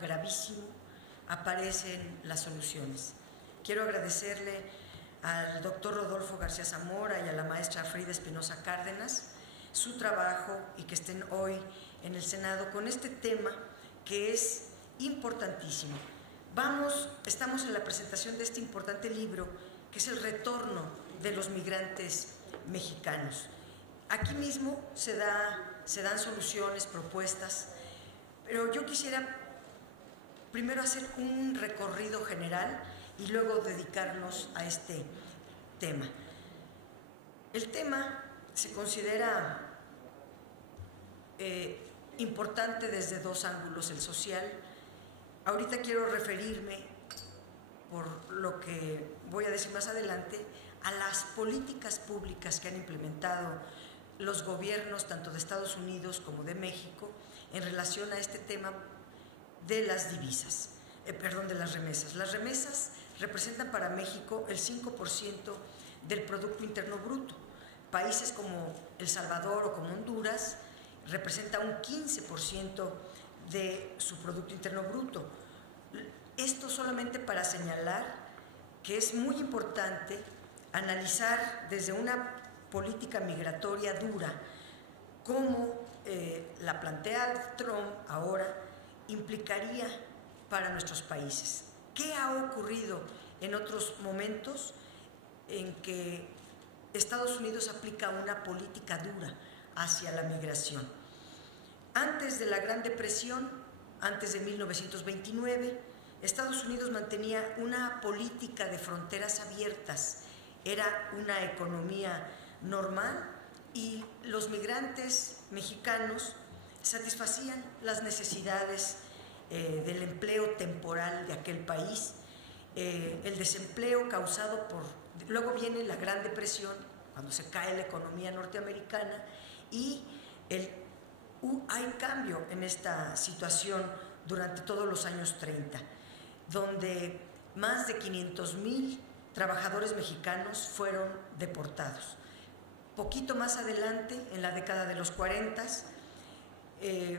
gravísimo, aparecen las soluciones. Quiero agradecerle al doctor Rodolfo García Zamora y a la maestra Frida Espinosa Cárdenas su trabajo y que estén hoy en el Senado con este tema que es importantísimo. Estamos en la presentación de este importante libro que es El retorno de los migrantes mexicanos. Aquí mismo se dan soluciones, propuestas, pero yo quisiera primero hacer un recorrido general y luego dedicarnos a este tema. El tema se considera importante desde dos ángulos, el social. Ahorita quiero referirme, por lo que voy a decir más adelante, a las políticas públicas que han implementado los gobiernos tanto de Estados Unidos como de México en relación a este tema de las divisas, de las remesas. Las remesas representan para México el 5% del Producto Interno Bruto. Países como El Salvador o como Honduras representa un 15% de su Producto Interno Bruto. Esto solamente para señalar que es muy importante analizar desde una política migratoria dura, como la plantea Trump ahora, implicaría para nuestros países. ¿Qué ha ocurrido en otros momentos en que Estados Unidos aplica una política dura hacia la migración? Antes de la Gran Depresión, antes de 1929, Estados Unidos mantenía una política de fronteras abiertas, era una economía normal y los migrantes mexicanos satisfacían las necesidades del empleo temporal de aquel país, el desempleo causado por... Luego viene la Gran Depresión, cuando se cae la economía norteamericana y hay cambio en esta situación durante todos los años 30, donde más de 500,000 trabajadores mexicanos fueron deportados. Poquito más adelante, en la década de los 40,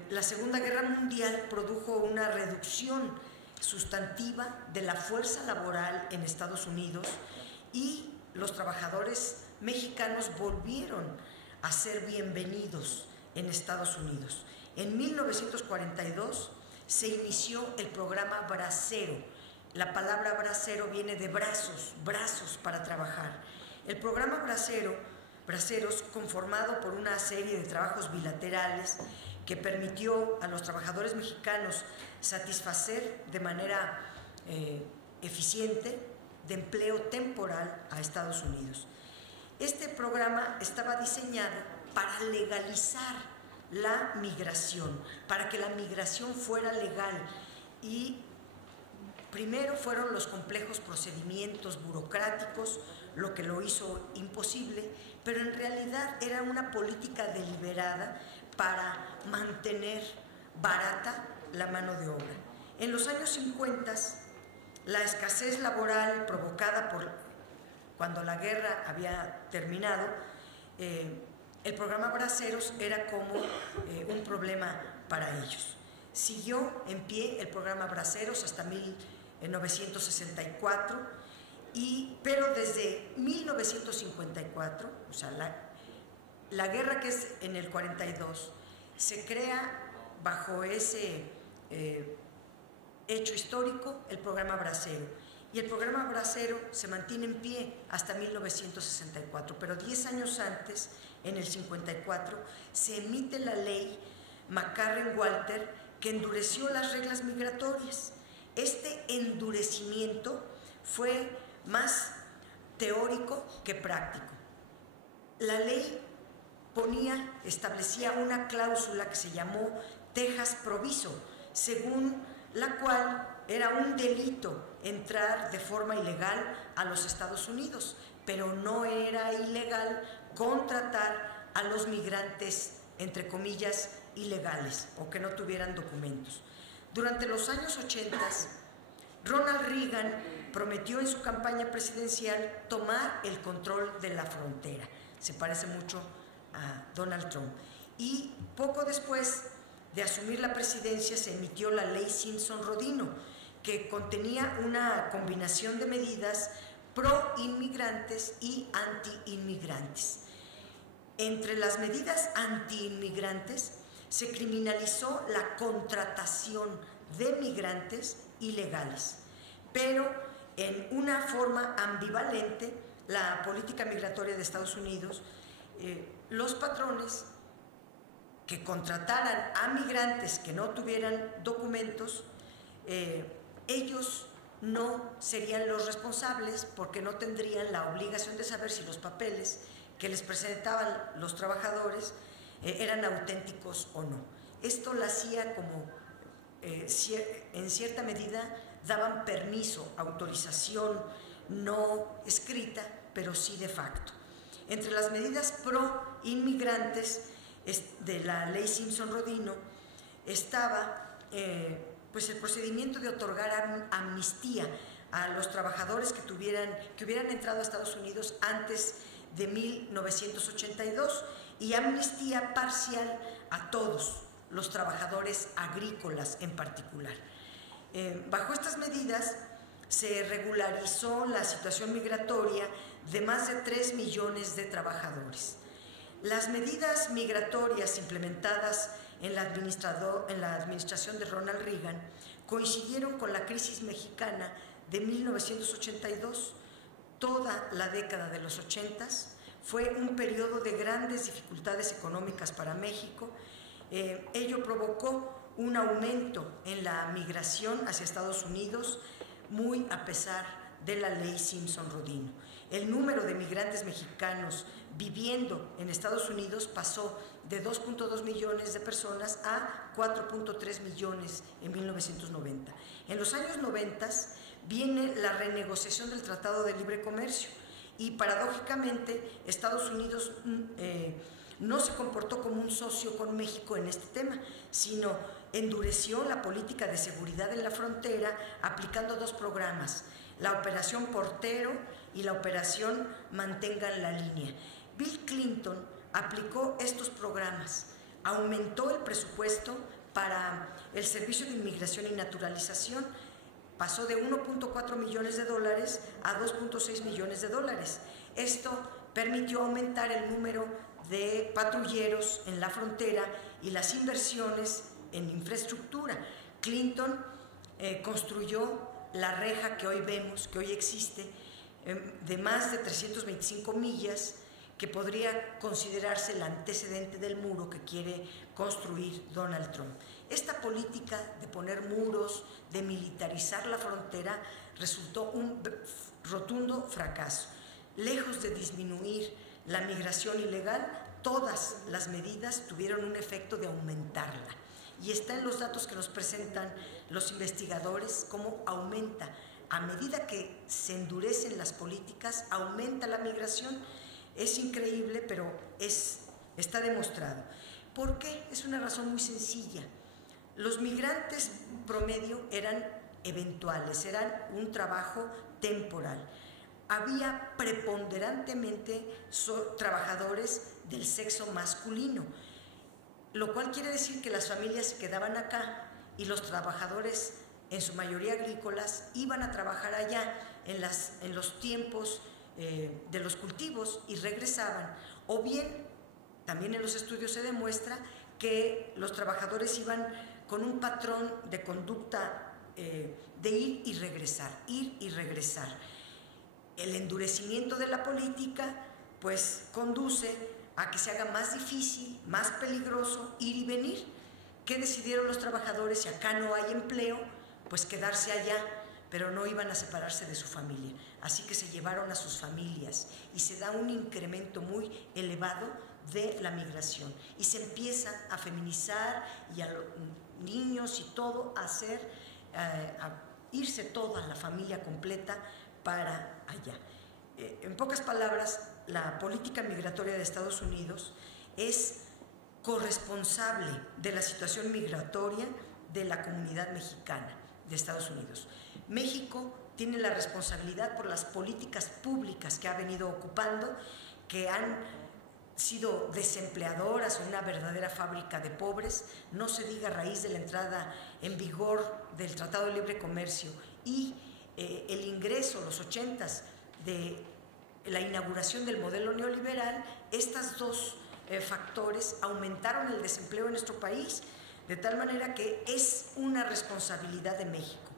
la Segunda Guerra Mundial produjo una reducción sustantiva de la fuerza laboral en Estados Unidos y los trabajadores mexicanos volvieron a ser bienvenidos en Estados Unidos. En 1942 se inició el programa Bracero. La palabra bracero viene de brazos para trabajar. El programa Braceros, conformado por una serie de trabajos bilaterales que permitió a los trabajadores mexicanos satisfacer de manera eficiente de empleo temporal a Estados Unidos. Este programa estaba diseñado para legalizar la migración, para que la migración fuera legal, y primero fueron los complejos procedimientos burocráticos lo que lo hizo imposible, pero en realidad era una política deliberada para mantener barata la mano de obra. En los años 50, la escasez laboral provocada por cuando la guerra había terminado, el programa Braceros era como un problema para ellos. Siguió en pie el programa Braceros hasta 1964, pero desde 1954, o sea, la guerra que es en el 42, se crea bajo ese hecho histórico el programa Bracero. Y el programa Bracero se mantiene en pie hasta 1964, pero 10 años antes, en el 54, se emite la ley McCarran-Walter que endureció las reglas migratorias. Este endurecimiento fue más teórico que práctico. La ley establecía una cláusula que se llamó Texas Proviso, según la cual era un delito entrar de forma ilegal a los Estados Unidos, pero no era ilegal contratar a los migrantes, entre comillas, ilegales o que no tuvieran documentos. Durante los años 80, Ronald Reagan prometió en su campaña presidencial tomar el control de la frontera. Se parece mucho a Donald Trump. Y poco después de asumir la presidencia se emitió la Ley Simpson-Rodino, que contenía una combinación de medidas pro-inmigrantes y anti-inmigrantes. Entre las medidas anti-inmigrantes se criminalizó la contratación de migrantes ilegales, pero en una forma ambivalente. La política migratoria de Estados Unidos, los patrones que contrataran a migrantes que no tuvieran documentos, ellos no serían los responsables porque no tendrían la obligación de saber si los papeles que les presentaban los trabajadores eran auténticos o no. Esto lo hacía como, en cierta medida, daban permiso, autorización no escrita, pero sí de facto. Entre las medidas pro-inmigrantes de la Ley Simpson-Rodino estaba pues el procedimiento de otorgar amnistía a los trabajadores que hubieran entrado a Estados Unidos antes de 1982 y amnistía parcial a todos los trabajadores agrícolas en particular. Bajo estas medidas se regularizó la situación migratoria de más de 3 millones de trabajadores. Las medidas migratorias implementadas en la administración de Ronald Reagan coincidieron con la crisis mexicana de 1982. Toda la década de los 80s fue un periodo de grandes dificultades económicas para México. Ello provocó un aumento en la migración hacia Estados Unidos, muy a pesar de la Ley Simpson-Rodino. El número de migrantes mexicanos viviendo en Estados Unidos pasó de 2.2 millones de personas a 4.3 millones en 1990. En los años 90 viene la renegociación del Tratado de Libre Comercio y paradójicamente Estados Unidos no se comportó como un socio con México en este tema, sino endureció la política de seguridad en la frontera aplicando 2 programas, la Operación Portero y la Operación Mantengan la Línea. Bill Clinton aplicó estos programas, aumentó el presupuesto para el Servicio de Inmigración y Naturalización, pasó de 1.4 millones de dólares a 2.6 millones de dólares. Esto permitió aumentar el número de patrulleros en la frontera y las inversiones en infraestructura. Clinton construyó la reja que hoy vemos, que hoy existe, de más de 325 millas, que podría considerarse el antecedente del muro que quiere construir Donald Trump. Esta política de poner muros, de militarizar la frontera, resultó un rotundo fracaso. Lejos de disminuir la migración ilegal, todas las medidas tuvieron un efecto de aumentarla. Y está en los datos que nos presentan los investigadores cómo aumenta. A medida que se endurecen las políticas, aumenta la migración. Es increíble, pero está demostrado. ¿Por qué? Es una razón muy sencilla. Los migrantes promedio eran eventuales, eran un trabajo temporal. Había preponderantemente trabajadores del sexo masculino, lo cual quiere decir que las familias se quedaban acá y los trabajadores, en su mayoría agrícolas, iban a trabajar allá en los tiempos de los cultivos y regresaban. O bien, también en los estudios se demuestra que los trabajadores iban con un patrón de conducta de ir y regresar, ir y regresar. El endurecimiento de la política pues conduce a que se haga más difícil, más peligroso ir y venir. ¿Qué decidieron los trabajadores? Si acá no hay empleo, pues quedarse allá, pero no iban a separarse de su familia. Así que se llevaron a sus familias y se da un incremento muy elevado de la migración. Y se empieza a feminizar y a los niños y todo a irse toda la familia completa para allá. En pocas palabras, la política migratoria de Estados Unidos es corresponsable de la situación migratoria de la comunidad mexicana de Estados Unidos. México tiene la responsabilidad por las políticas públicas que ha venido ocupando, que han sido desempleadoras o una verdadera fábrica de pobres, no se diga a raíz de la entrada en vigor del Tratado de Libre Comercio y el ingreso, los 80s, de la inauguración del modelo neoliberal. Estos dos factores aumentaron el desempleo en nuestro país, de tal manera que es una responsabilidad de México.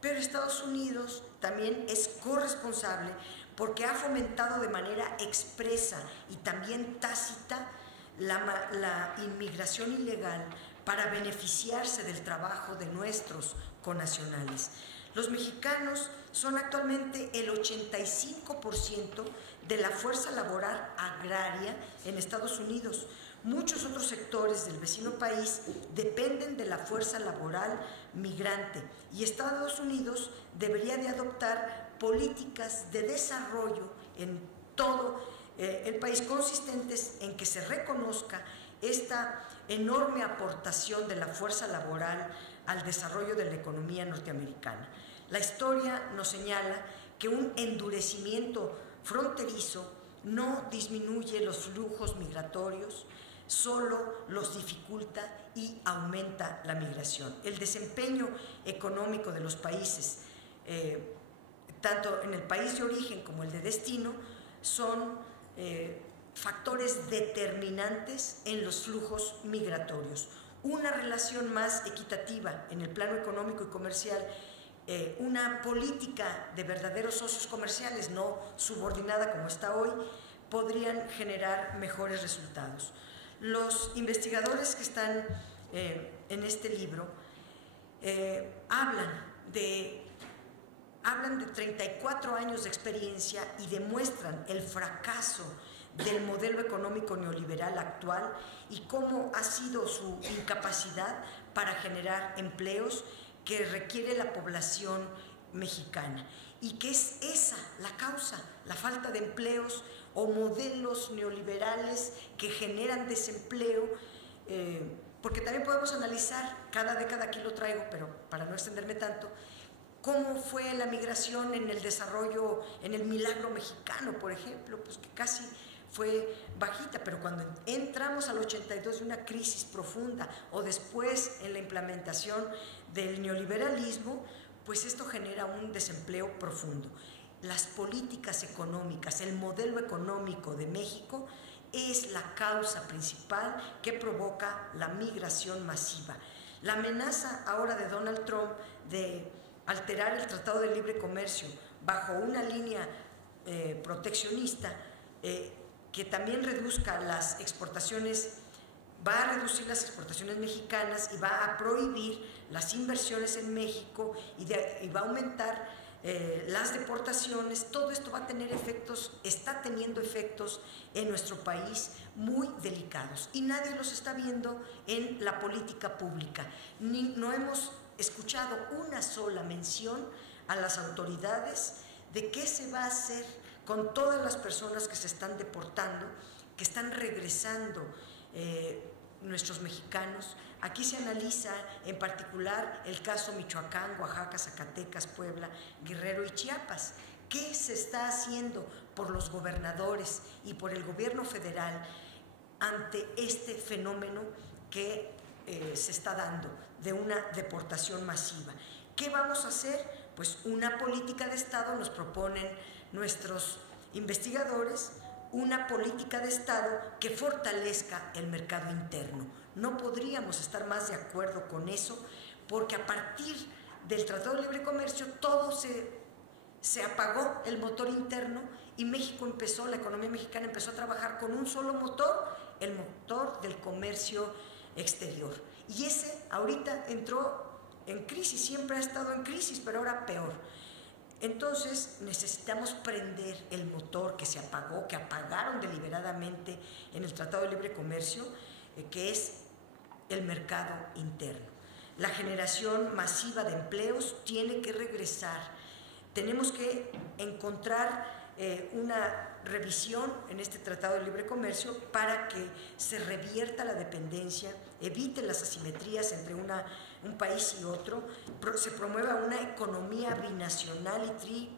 Pero Estados Unidos también es corresponsable porque ha fomentado de manera expresa y también tácita la inmigración ilegal para beneficiarse del trabajo de nuestros connacionales. Los mexicanos son actualmente el 85% de la fuerza laboral agraria en Estados Unidos. Muchos otros sectores del vecino país dependen de la fuerza laboral migrante y Estados Unidos debería de adoptar políticas de desarrollo en todo el país consistentes en que se reconozca esta enorme aportación de la fuerza laboral al desarrollo de la economía norteamericana. La historia nos señala que un endurecimiento fronterizo no disminuye los flujos migratorios, solo los dificulta y aumenta la migración. El desempeño económico de los países, tanto en el país de origen como el de destino, son factores determinantes en los flujos migratorios. Una relación más equitativa en el plano económico y comercial, una política de verdaderos socios comerciales, no subordinada como está hoy, podrían generar mejores resultados. Los investigadores que están en este libro hablan de 34 años de experiencia y demuestran el fracaso del modelo económico neoliberal actual y cómo ha sido su incapacidad para generar empleos que requiere la población mexicana, y que es esa la causa, la falta de empleos o modelos neoliberales que generan desempleo, porque también podemos analizar, cada década aquí lo traigo, pero para no extenderme tanto, cómo fue la migración en el desarrollo, en el milagro mexicano, por ejemplo, pues que casi fue bajita, pero cuando entramos al 82 de una crisis profunda o después en la implementación del neoliberalismo, pues esto genera un desempleo profundo. Las políticas económicas, el modelo económico de México es la causa principal que provoca la migración masiva. La amenaza ahora de Donald Trump de alterar el Tratado de Libre Comercio bajo una línea proteccionista que también reduzca las exportaciones, va a reducir las exportaciones mexicanas y va a prohibir las inversiones en México y va a aumentar las deportaciones. Todo esto va a tener efectos, está teniendo efectos en nuestro país muy delicados y nadie los está viendo en la política pública. No hemos escuchado una sola mención a las autoridades de qué se va a hacer con todas las personas que se están deportando, que están regresando nuestros mexicanos. Aquí se analiza en particular el caso Michoacán, Oaxaca, Zacatecas, Puebla, Guerrero y Chiapas. ¿Qué se está haciendo por los gobernadores y por el gobierno federal ante este fenómeno que se está dando de una deportación masiva? ¿Qué vamos a hacer? Pues una política de Estado, nos proponen nuestros investigadores, una política de Estado que fortalezca el mercado interno. No podríamos estar más de acuerdo con eso, porque a partir del Tratado de Libre Comercio todo se apagó el motor interno y México empezó, la economía mexicana empezó a trabajar con un solo motor, el motor del comercio exterior. Y ese ahorita entró en crisis, siempre ha estado en crisis, pero ahora peor. Entonces necesitamos prender el motor que se apagó, que apagaron deliberadamente en el Tratado de Libre Comercio, que es el mercado interno. La generación masiva de empleos tiene que regresar. Tenemos que encontrar una revisión en este Tratado de Libre Comercio para que se revierta la dependencia, evite las asimetrías entre un país y otro, se promueva una economía binacional y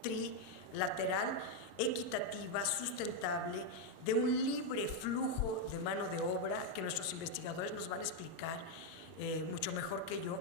trilateral, equitativa, sustentable, de un libre flujo de mano de obra, que nuestros investigadores nos van a explicar mucho mejor que yo,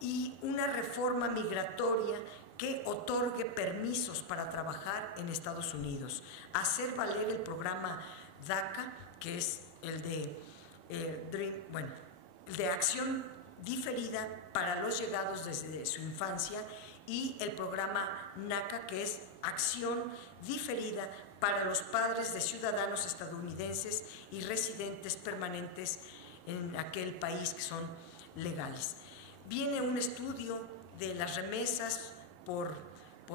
y una reforma migratoria que otorgue permisos para trabajar en Estados Unidos, hacer valer el programa DACA, que es el de el de acción diferida para los llegados desde su infancia, y el programa NACA, que es acción diferida para los padres de ciudadanos estadounidenses y residentes permanentes en aquel país que son legales. Viene un estudio de las remesas por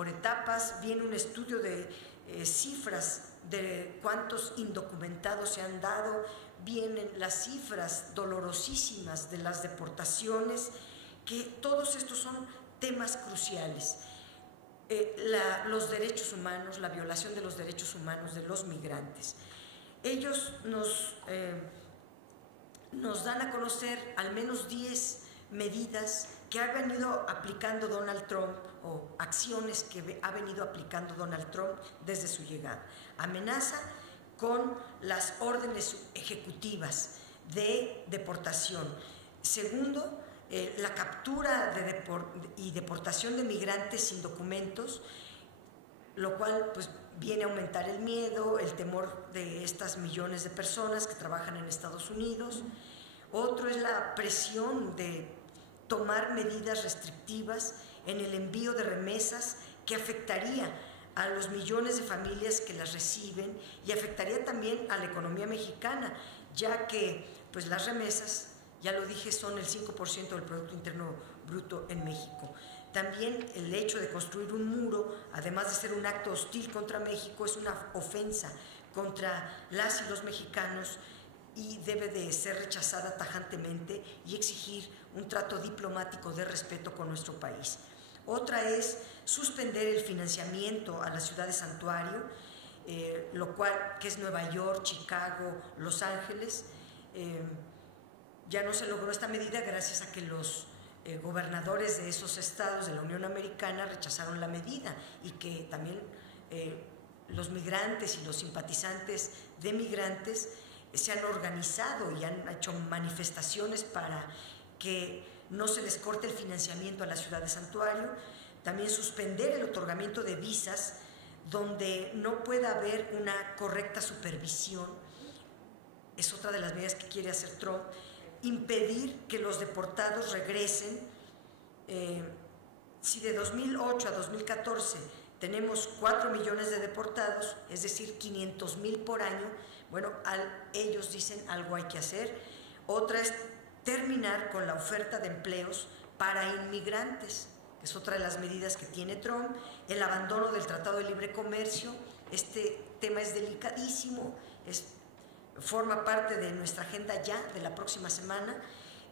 etapas, viene un estudio de cifras de cuántos indocumentados se han dado, vienen las cifras dolorosísimas de las deportaciones, que todos estos son temas cruciales. Los derechos humanos, la violación de los derechos humanos de los migrantes. Ellos nos dan a conocer al menos 10 medidas que ha venido aplicando Donald Trump, o acciones que ha venido aplicando Donald Trump desde su llegada. Amenaza con las órdenes ejecutivas de deportación. Segundo, la captura y deportación de migrantes sin documentos, lo cual pues viene a aumentar el miedo, el temor de estas millones de personas que trabajan en Estados Unidos. Otro es la presión de tomar medidas restrictivas en el envío de remesas, que afectaría a los millones de familias que las reciben y afectaría también a la economía mexicana, ya que pues las remesas, ya lo dije, son el 5% del Producto Interno Bruto en México. También el hecho de construir un muro, además de ser un acto hostil contra México, es una ofensa contra las y los mexicanos, y debe de ser rechazada tajantemente y exigir un trato diplomático de respeto con nuestro país. Otra es suspender el financiamiento a la ciudad de santuario, lo cual, que es Nueva York, Chicago, Los Ángeles. Ya no se logró esta medida gracias a que los gobernadores de esos estados de la Unión Americana rechazaron la medida, y que también los migrantes y los simpatizantes de migrantes se han organizado y han hecho manifestaciones para que no se les corte el financiamiento a la ciudad de santuario. También suspender el otorgamiento de visas donde no pueda haber una correcta supervisión, es otra de las medidas que quiere hacer Trump. Impedir que los deportados regresen. Si de 2008 a 2014 tenemos 4 millones de deportados, es decir, 500,000 por año, bueno, ellos dicen algo hay que hacer. Otra es terminar con la oferta de empleos para inmigrantes, que es otra de las medidas que tiene Trump. El abandono del Tratado de Libre Comercio, este tema es delicadísimo, forma parte de nuestra agenda ya de la próxima semana.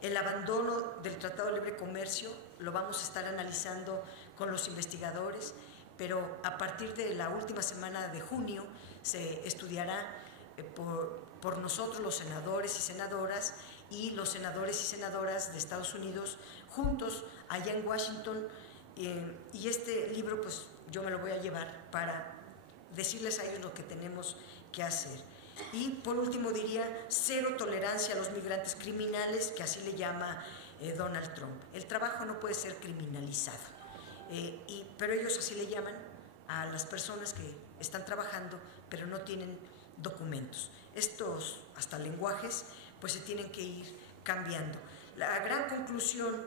El abandono del Tratado de Libre Comercio lo vamos a estar analizando con los investigadores, pero a partir de la última semana de junio se estudiará por nosotros, los senadores y senadoras, y los senadores y senadoras de Estados Unidos juntos allá en Washington, y este libro pues yo me lo voy a llevar para decirles a ellos lo que tenemos que hacer. Y por último diría, cero tolerancia a los migrantes criminales, que así le llama Donald Trump. El trabajo no puede ser criminalizado, pero ellos así le llaman a las personas que están trabajando pero no tienen documentos. Estos hasta lenguajes pues se tienen que ir cambiando. La gran conclusión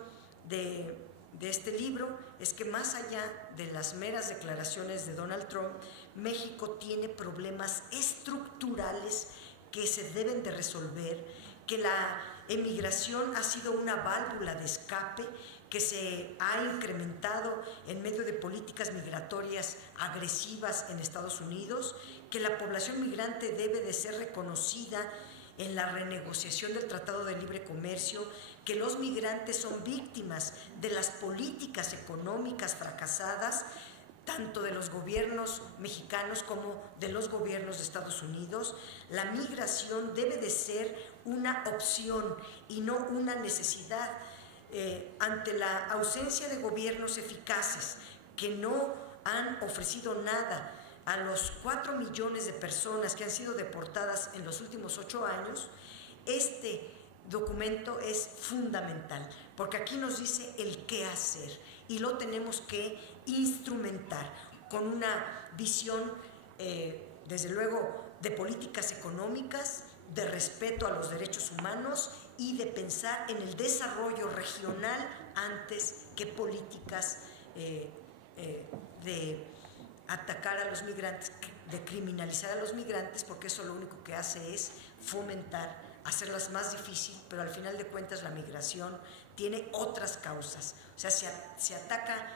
de este libro es que, más allá de las meras declaraciones de Donald Trump, México tiene problemas estructurales que se deben de resolver, que la emigración ha sido una válvula de escape que se ha incrementado en medio de políticas migratorias agresivas en Estados Unidos, que la población migrante debe de ser reconocida en la renegociación del Tratado de Libre Comercio, que los migrantes son víctimas de las políticas económicas fracasadas, tanto de los gobiernos mexicanos como de los gobiernos de Estados Unidos. La migración debe de ser una opción y no una necesidad. Ante la ausencia de gobiernos eficaces que no han ofrecido nada a los 4 millones de personas que han sido deportadas en los últimos 8 años, este documento es fundamental, porque aquí nos dice el qué hacer y lo tenemos que instrumentar con una visión, desde luego, de políticas económicas, de respeto a los derechos humanos y de pensar en el desarrollo regional antes que políticas de atacar a los migrantes, de criminalizar a los migrantes, porque eso lo único que hace es fomentar, hacerlas más difícil, pero al final de cuentas la migración tiene otras causas. O sea, se ataca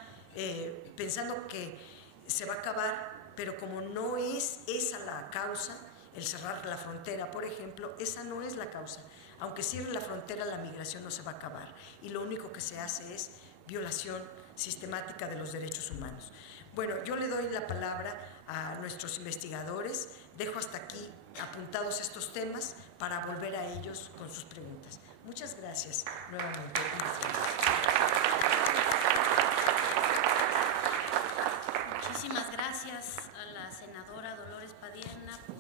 pensando que se va a acabar, pero como no es esa la causa, el cerrar la frontera, por ejemplo, esa no es la causa. Aunque cierre la frontera, la migración no se va a acabar. Y lo único que se hace es violación sistemática de los derechos humanos. Bueno, yo le doy la palabra a nuestros investigadores. Dejo hasta aquí apuntados estos temas para volver a ellos con sus preguntas. Muchas gracias nuevamente. Muchísimas gracias a la senadora Dolores Padierna por